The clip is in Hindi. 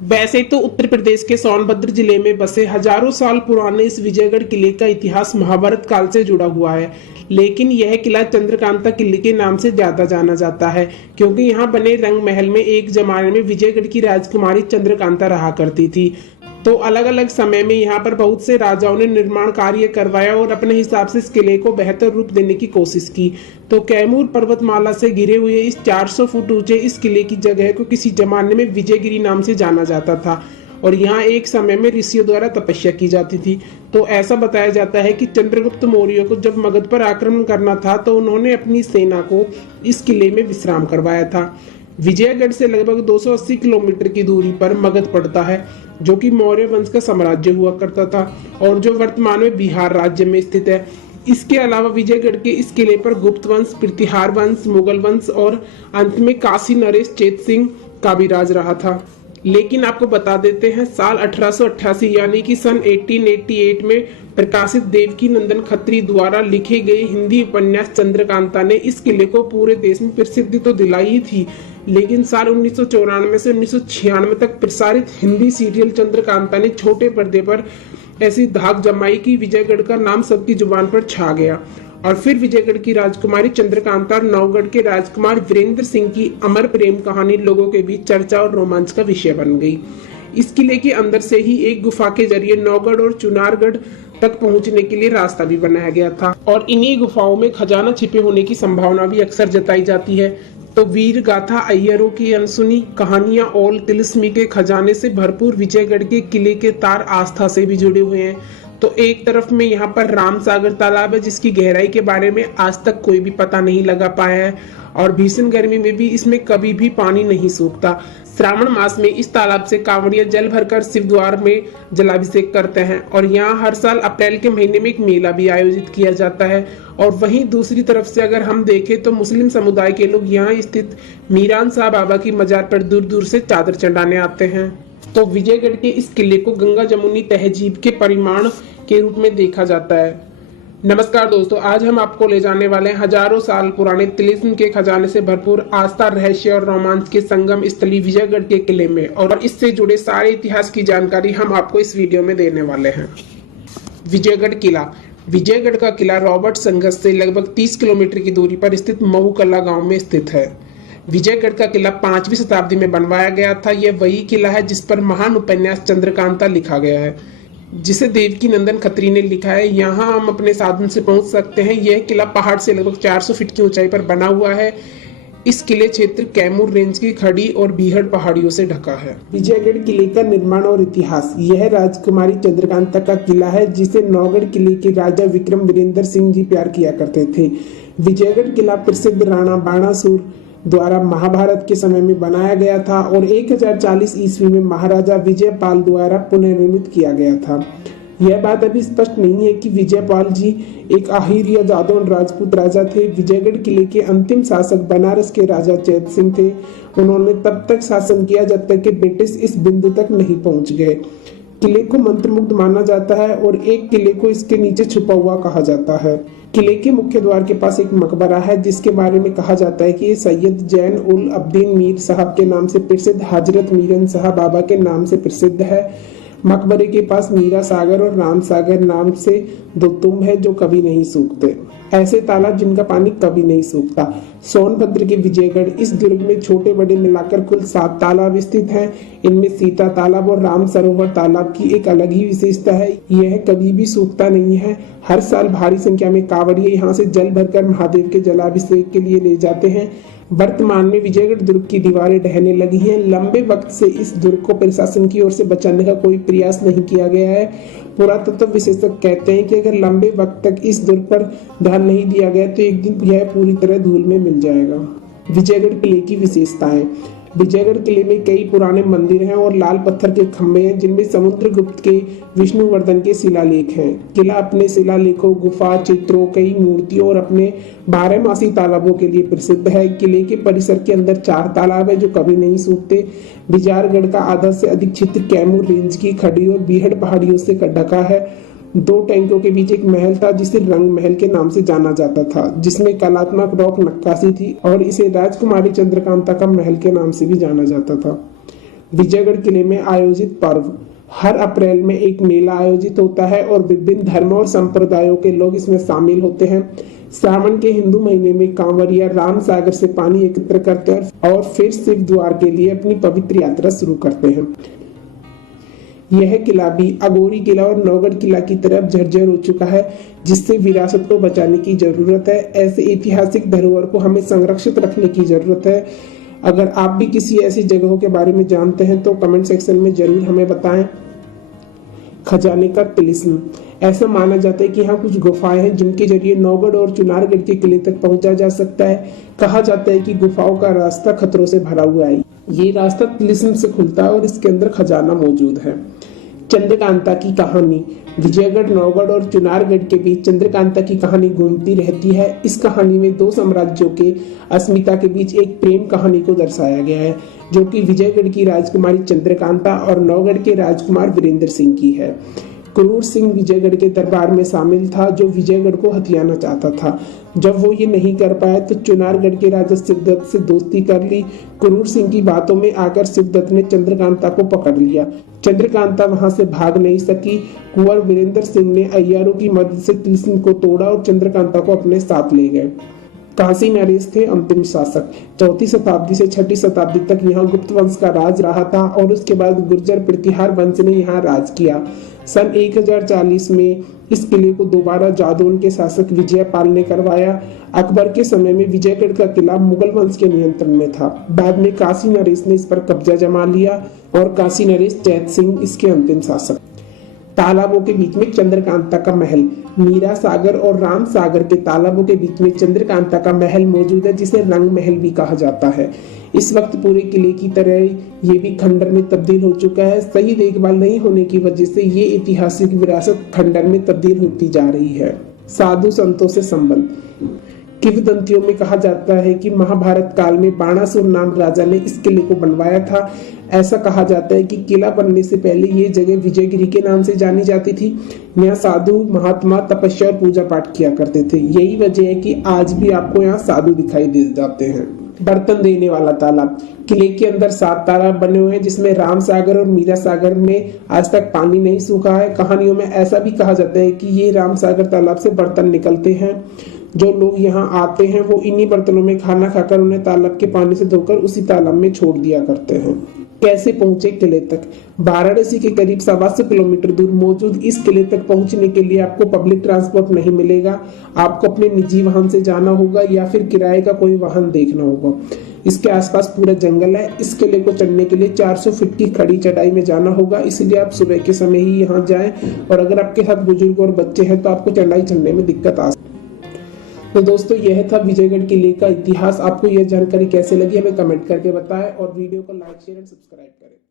वैसे तो उत्तर प्रदेश के सोनभद्र जिले में बसे हजारों साल पुराने इस विजयगढ़ किले का इतिहास महाभारत काल से जुड़ा हुआ है। लेकिन यह किला चंद्रकांता किले के नाम से ज्यादा जाना जाता है, क्योंकि यहाँ बने रंग महल में एक जमाने में विजयगढ़ की राजकुमारी चंद्रकांता रहा करती थी। तो अलग अलग समय में यहाँ पर बहुत से राजाओं ने निर्माण कार्य करवाया और अपने हिसाब से इस किले को बेहतर रूप देने की कोशिश की। तो कैमूर पर्वतमाला से घिरे हुए इस 400 फुट ऊंचे इस किले की जगह को किसी जमाने में विजयगिरी नाम से जाना जाता था और यहाँ एक समय में ऋषियों द्वारा तपस्या की जाती थी। तो ऐसा बताया जाता है कि चंद्रगुप्त मौर्य को जब मगध पर आक्रमण करना था तो उन्होंने अपनी सेना को इस किले में विश्राम करवाया था। विजयगढ़ से लगभग 280 किलोमीटर की दूरी पर मगध पड़ता है, जो कि मौर्य वंश का साम्राज्य हुआ करता था और जो वर्तमान में बिहार राज्य में स्थित है। इसके अलावा विजयगढ़ के इस किले पर गुप्त वंश, प्रतिहार वंश, मुगल वंश और अंत में काशी नरेश चेत सिंह का भी राज रहा था। लेकिन आपको बता देते हैं, साल 1888 यानी कि सन 1888 में प्रकाशित देवकी नंदन खत्री द्वारा लिखे गए हिंदी उपन्यास चंद्रकांता ने इस किले को पूरे देश में प्रसिद्धि तो दिलाई थी, लेकिन साल 1994 से 1996 तक प्रसारित हिंदी सीरियल चंद्रकांता ने छोटे पर्दे पर ऐसी धाक जमाई कि विजयगढ़ का नाम सबकी जुबान पर छा गया। और फिर विजयगढ़ की राजकुमारी चंद्रकांता और नौगढ़ के राजकुमार वीरेंद्र सिंह की अमर प्रेम कहानी लोगों के बीच चर्चा और रोमांच का विषय बन गई। इस किले के अंदर से ही एक गुफा के जरिए नौगढ़ और चुनारगढ़ तक पहुंचने के लिए रास्ता भी बनाया गया था और इन्हीं गुफाओं में खजाना छिपे होने की संभावना भी अक्सर जताई जाती है। तो वीर गाथा, अय्यरों की अनसुनी कहानियां और तिलिस्मी के खजाने से भरपूर विजयगढ़ के किले के तार आस्था से भी जुड़े हुए हैं। तो एक तरफ में यहाँ पर राम सागर तालाब है, जिसकी गहराई के बारे में आज तक कोई भी पता नहीं लगा पाया है और भीषण गर्मी में भी इसमें कभी भी पानी नहीं सूखता। श्रावण मास में इस तालाब से कांवड़िया जल भरकर शिव द्वार में जलाभिषेक करते हैं और यहाँ हर साल अप्रैल के महीने में एक मेला भी आयोजित किया जाता है। और वहीं दूसरी तरफ से अगर हम देखें तो मुस्लिम समुदाय के लोग यहाँ स्थित मीरान शाह बाबा की मजार पर दूर दूर से चादर चढ़ाने आते हैं। तो विजयगढ़ के इस किले को गंगा जमुनी तहजीब के परिमाण के रूप में देखा जाता है। नमस्कार दोस्तों, आज हम आपको ले जाने वाले हैं हजारों साल पुराने तिलिस्म के खजाने से भरपूर आस्था, रहस्य और रोमांच के संगम स्थली विजयगढ़ के किले में, और इससे जुड़े सारे इतिहास की जानकारी हम आपको इस वीडियो में देने वाले हैं। विजयगढ़ किला। विजयगढ़ का किला रॉबर्ट संघस से लगभग 30 किलोमीटर की दूरी पर स्थित महूकला गांव में स्थित है। विजयगढ़ का किला 5वीं शताब्दी में बनवाया गया था। यह वही किला है जिस पर महान उपन्यास चंद्रकांता लिखा गया है, जिसे देवकी नंदन खत्री ने लिखा है। यहाँ हम अपने साधन से पहुंच सकते हैं। यह किला पहाड़ से लगभग 400 फीट की ऊंचाई पर बना हुआ है। इस किले क्षेत्र कैमूर रेंज की खड़ी और बीहड़ पहाड़ियों से ढका है। विजयगढ़ किले का निर्माण और इतिहास। यह राजकुमारी चंद्रकांता का किला है, जिसे नौगढ़ किले के राजा विक्रम वीरेंद्र सिंह जी प्यार किया करते थे। विजयगढ़ किला प्रसिद्ध राणा बाणासुर द्वारा महाभारत के समय में बनाया गया था और 1040 ईस्वी में महाराजा विजयपाल द्वारा पुनर्निर्मित किया गया था। यह बात अभी स्पष्ट नहीं है कि विजयपाल जी एक आहिर या जादौन राजपूत राजा थे। विजयगढ़ किले के अंतिम शासक बनारस के राजा चैत सिंह थे। उन्होंने तब तक शासन किया जब तक कि ब्रिटिश इस बिंदु तक नहीं पहुंच गए। किले को मंत्रमुग्ध माना जाता है और एक किले को इसके नीचे छुपा हुआ कहा जाता है। किले के मुख्य द्वार के पास एक मकबरा है, जिसके बारे में कहा जाता है कि ये सैयद जैन उल अब्दीन मीर साहब के नाम से प्रसिद्ध हजरत मीरन साहब बाबा के नाम से प्रसिद्ध है। मकबरे के पास मीरा सागर और राम सागर नाम से 2 तुंब है जो कभी नहीं सूखते, ऐसे तालाब जिनका पानी कभी नहीं सूखता। सोनभद्र के विजयगढ़ इस दुर्ग में छोटे बड़े मिलाकर कुल 7 तालाब स्थित हैं। इनमें सीता तालाब और राम सरोवर तालाब की एक अलग ही विशेषता है, यह कभी भी सूखता नहीं है। हर साल भारी संख्या में कांवड़िए यहाँ से जल भरकर महादेव के जलाभिषेक के लिए ले जाते हैं। वर्तमान में विजयगढ़ दुर्ग की दीवारें ढहने लगी हैं। लंबे वक्त से इस दुर्ग को प्रशासन की ओर से बचाने का कोई प्रयास नहीं किया गया है। पुरातत्व विशेषज्ञ कहते हैं कि अगर लंबे वक्त तक इस दुर्ग पर ध्यान नहीं दिया गया तो एक दिन यह पूरी तरह धूल में मिल जाएगा। विजयगढ़ किले की विशेषताएं। विजयगढ़ किले में कई पुराने मंदिर हैं और लाल पत्थर के खंभे हैं, जिनमें समुद्रगुप्त के विष्णुवर्धन के शिलालेख हैं। किला अपने शिलालेखों, गुफा चित्रों, कई मूर्तियों और अपने 12मासी तालाबों के लिए प्रसिद्ध है। किले के परिसर के अंदर 4 तालाब है जो कभी नहीं सूखते। विजयगढ़ का आधा से अधिक क्षेत्र कैमूर रेंज की खड़ी और बीहड़ पहाड़ियों से ढका है। 2 टैंकों के बीच एक महल था जिसे रंग महल के नाम से जाना जाता था, जिसमें कलात्मक रॉक नक्काशी थी और इसे राजकुमारी चंद्रकांता का महल के नाम से भी जाना जाता था। विजयगढ़ किले में आयोजित पर्व। हर अप्रैल में एक मेला आयोजित होता है और विभिन्न धर्मों और संप्रदायों के लोग इसमें शामिल होते हैं। श्रावण के हिंदू महीने में कांवरिया राम सागर से पानी एकत्र करते हैं और फिर शिव द्वार के लिए अपनी पवित्र यात्रा शुरू करते हैं। यह किला भी अघोरी किला और नौगढ़ किला की तरफ जर्जर हो चुका है, जिससे विरासत को बचाने की जरूरत है। ऐसे ऐतिहासिक धरोहर को हमें संरक्षित रखने की जरूरत है। अगर आप भी किसी ऐसी जगहों के बारे में जानते हैं तो कमेंट सेक्शन में जरूर हमें बताएं। खजाने का तिलिस्म। ऐसा माना जाता है कि यहाँ कुछ गुफाएं हैं जिनके जरिए नौगढ़ और चुनारगढ़ के किले तक पहुंचा जा सकता है। कहा जाता है कि गुफाओं का रास्ता खतरों से भरा हुआ है। ये रास्ता तिलिस्म से खुलता है और इसके अंदर खजाना मौजूद है। चंद्रकांता की कहानी। विजयगढ़, नौगढ़ और चुनारगढ़ के बीच चंद्रकांता की कहानी घूमती रहती है। इस कहानी में दो साम्राज्यों के अस्मिता के बीच एक प्रेम कहानी को दर्शाया गया है, जो कि विजयगढ़ की राजकुमारी चंद्रकांता और नौगढ़ के राजकुमार वीरेंद्र सिंह की है। क्रूर सिंह विजयगढ़ के दरबार में शामिल था, जो विजयगढ़ को हथियाना चाहता था। जब वो ये नहीं कर पाया तो चुनारगढ़ के राजा शिवदत्त से दोस्ती कर ली। क्रूर सिंह की बातों में आकर शिवदत्त ने चंद्रकांता को पकड़ लिया। चंद्रकांता वहां से भाग नहीं सकी। कुंवर वीरेंद्र सिंह ने अय्यारों की मदद से तिलिस्म को तोड़ा और चंद्रकांता को अपने साथ ले गए। काशी नरेश थे अंतिम शासक। 4वीं शताब्दी से 6वीं शताब्दी तक यहाँ गुप्त वंश का राज रहा था और उसके बाद गुर्जर प्रतिहार वंश ने यहाँ राज किया। सन 1040 में इस किले को दोबारा जादौन के शासक विजयपाल ने करवाया। अकबर के समय में विजयगढ़ का किला मुगल वंश के नियंत्रण में था। बाद में काशी नरेश ने इस पर कब्जा जमा लिया और काशी नरेश चैत सिंह इसके अंतिम शासक। तालाबों के बीच में चंद्रकांता का महल। मीरा सागर और राम सागर के तालाबों के बीच में चंद्रकांता का महल मौजूद है, जिसे रंग महल भी कहा जाता है। इस वक्त पूरे किले की तरह ये भी खंडर में तब्दील हो चुका है। सही देखभाल नहीं होने की वजह से ये ऐतिहासिक विरासत खंडर में तब्दील होती जा रही है। साधु संतों से संबंध। किंवदंतियों में कहा जाता है कि महाभारत काल में बाणासुर नाम राजा ने इस किले को बनवाया था। ऐसा कहा जाता है कि किला बनने से पहले ये जगह विजयगिरी के नाम से जानी जाती थी। यहाँ साधु महात्मा तपस्या और पूजा पाठ किया करते थे। यही वजह है कि आज भी आपको यहाँ साधु दिखाई दे जाते हैं। बर्तन देने वाला तालाब। किले के अंदर 7 तालाब बने हुए हैं, जिसमें राम सागर और मीरा सागर में आज तक पानी नहीं सूखा है। कहानियों में ऐसा भी कहा जाता है कि ये राम सागर तालाब से बर्तन निकलते हैं। जो लोग यहाँ आते हैं वो इन्हीं बर्तनों में खाना खाकर उन्हें तालाब के पानी से धोकर उसी तालाब में छोड़ दिया करते हैं। कैसे पहुंचे किले तक? वाराणसी के करीब 125 किलोमीटर दूर मौजूद इस किले तक पहुंचने के लिए आपको पब्लिक ट्रांसपोर्ट नहीं मिलेगा। आपको अपने निजी वाहन से जाना होगा या फिर किराए का कोई वाहन देखना होगा। इसके आसपास पूरा जंगल है। इस किले को चढ़ने के लिए 400 फीट की खड़ी चढ़ाई में जाना होगा, इसलिए आप सुबह के समय ही यहाँ जाएं। और अगर आपके साथ बुजुर्ग और बच्चे हैं तो आपको चढ़ाई चढ़ने में दिक्कत आ सकती है। तो दोस्तों, यह था विजयगढ़ किले का इतिहास। आपको यह जानकारी कैसे लगी हमें कमेंट करके बताएं और वीडियो को लाइक शेयर एंड सब्सक्राइब करें।